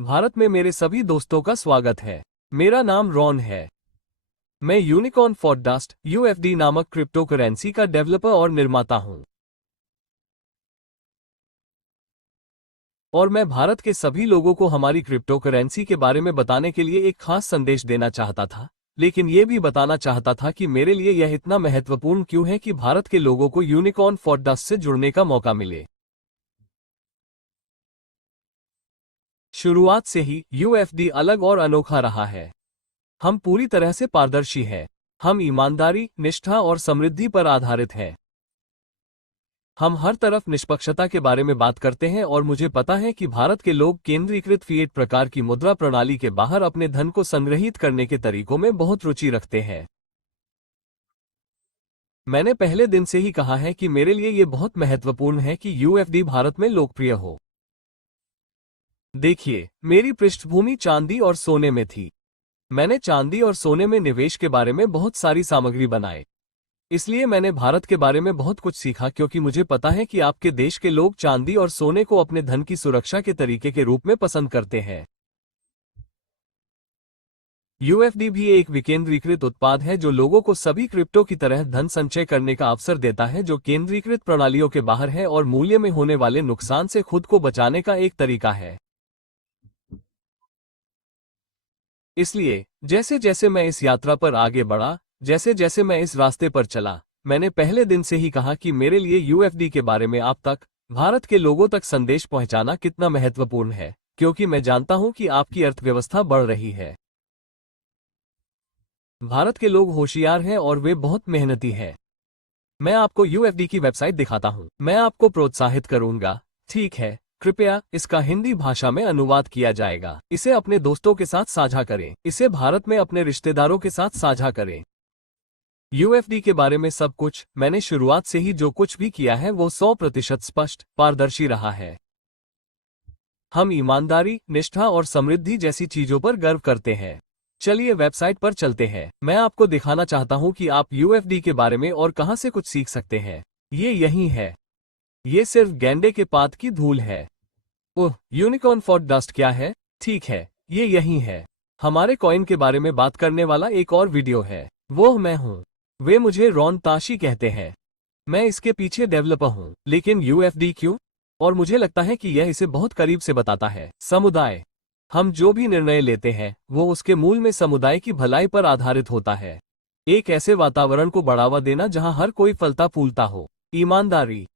भारत में मेरे सभी दोस्तों का स्वागत है। मेरा नाम रॉन है। मैं यूनिकॉर्न फॉर डस्ट यूएफडी नामक क्रिप्टो करेंसी का डेवलपर और निर्माता हूं। और मैं भारत के सभी लोगों को हमारी क्रिप्टो करेंसी के बारे में बताने के लिए एक खास संदेश देना चाहता था, लेकिन ये भी बताना चाहता था कि मेरे लिए यह इतना महत्वपूर्ण क्यों है कि भारत के लोगों को यूनिकॉर्न फॉर डस्ट से जुड़ने का मौका मिले। शुरुआत से ही यूएफडी अलग और अनोखा रहा है। हम पूरी तरह से पारदर्शी हैं। हम ईमानदारी, निष्ठा और समृद्धि पर आधारित हैं। हम हर तरफ निष्पक्षता के बारे में बात करते हैं और मुझे पता है कि भारत के लोग केंद्रीकृत फिएट प्रकार की मुद्रा प्रणाली के बाहर अपने धन को संग्रहीत करने के तरीकों में बहुत रुचि रखते हैं। मैंने पहले दिन से ही कहा है कि मेरे लिए ये बहुत महत्वपूर्ण है कि यूएफडी भारत में लोकप्रिय हो। देखिए, मेरी पृष्ठभूमि चांदी और सोने में थी। मैंने चांदी और सोने में निवेश के बारे में बहुत सारी सामग्री बनाए। इसलिए मैंने भारत के बारे में बहुत कुछ सीखा, क्योंकि मुझे पता है कि आपके देश के लोग चांदी और सोने को अपने धन की सुरक्षा के तरीके के रूप में पसंद करते हैं। यूएफडी भी एक विकेंद्रीकृत उत्पाद है जो लोगों को सभी क्रिप्टो की तरह धन संचय करने का अवसर देता है, जो केंद्रीकृत प्रणालियों के बाहर है और मूल्य में होने वाले नुकसान से खुद को बचाने का एक तरीका है। इसलिए जैसे जैसे मैं इस यात्रा पर आगे बढ़ा, जैसे जैसे मैं इस रास्ते पर चला, मैंने पहले दिन से ही कहा कि मेरे लिए यूएफडी के बारे में आप तक, भारत के लोगों तक संदेश पहुंचाना कितना महत्वपूर्ण है, क्योंकि मैं जानता हूं कि आपकी अर्थव्यवस्था बढ़ रही है। भारत के लोग होशियार हैं और वे बहुत मेहनती हैं। मैं आपको यूएफडी की वेबसाइट दिखाता हूं। मैं आपको प्रोत्साहित करूंगा, ठीक है? कृपया इसका हिंदी भाषा में अनुवाद किया जाएगा। इसे अपने दोस्तों के साथ साझा करें। इसे भारत में अपने रिश्तेदारों के साथ साझा करें। यूएफडी के बारे में सब कुछ, मैंने शुरुआत से ही जो कुछ भी किया है वो 100% स्पष्ट, पारदर्शी रहा है। हम ईमानदारी, निष्ठा और समृद्धि जैसी चीजों पर गर्व करते हैं। चलिए वेबसाइट पर चलते हैं। मैं आपको दिखाना चाहता हूं कि आप यूएफडी के बारे में और कहां से कुछ सीख सकते हैं। ये यही है। ये सिर्फ गेंडे के पात की धूल है। ओह, यूनिकॉर्न फॉर डस्ट क्या है? ठीक है, ये यही है। हमारे कॉइन के बारे में बात करने वाला एक और वीडियो है। वो मैं हूँ। वे मुझे रॉन ताशी कहते हैं। मैं इसके पीछे डेवलपर हूँ। लेकिन यूएफडी क्यों? और मुझे लगता है कि यह इसे बहुत करीब से बताता है। समुदाय। हम जो भी निर्णय लेते हैं वो उसके मूल में समुदाय की भलाई पर आधारित होता है। एक ऐसे वातावरण को बढ़ावा देना जहां हर कोई फलता फूलता हो। ईमानदारी।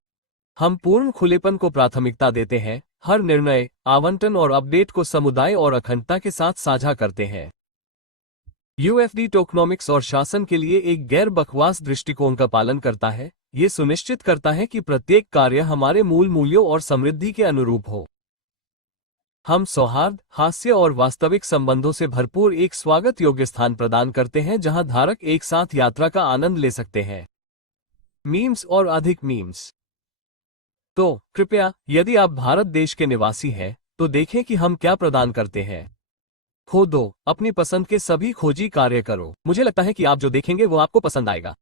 हम पूर्ण खुलेपन को प्राथमिकता देते हैं। हर निर्णय, आवंटन और अपडेट को समुदाय और अखंडता के साथ साझा करते हैं। यूएफडी टोकनोमिक्स और शासन के लिए एक गैर बकवास दृष्टिकोण का पालन करता है। ये सुनिश्चित करता है कि प्रत्येक कार्य हमारे मूल मूल्यों और समृद्धि के अनुरूप हो। हम सौहार्द, हास्य और वास्तविक संबंधों से भरपूर एक स्वागत योग्य स्थान प्रदान करते हैं जहां धारक एक साथ यात्रा का आनंद ले सकते हैं। मीम्स और अधिक मीम्स। तो कृपया, यदि आप भारत देश के निवासी हैं, तो देखें कि हम क्या प्रदान करते हैं। खोदो, अपनी पसंद के सभी खोजी कार्य करो। मुझे लगता है कि आप जो देखेंगे वो आपको पसंद आएगा।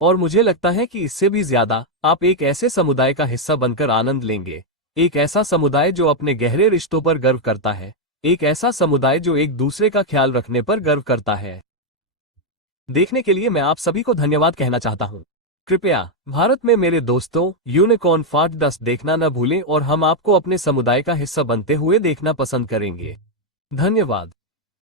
और मुझे लगता है कि इससे भी ज्यादा, आप एक ऐसे समुदाय का हिस्सा बनकर आनंद लेंगे। एक ऐसा समुदाय जो अपने गहरे रिश्तों पर गर्व करता है। एक ऐसा समुदाय जो एक दूसरे का ख्याल रखने पर गर्व करता है। देखने के लिए मैं आप सभी को धन्यवाद कहना चाहता हूं। कृपया भारत में मेरे दोस्तों, यूनिकॉर्न फॉर डस्ट देखना न भूलें और हम आपको अपने समुदाय का हिस्सा बनते हुए देखना पसंद करेंगे। धन्यवाद।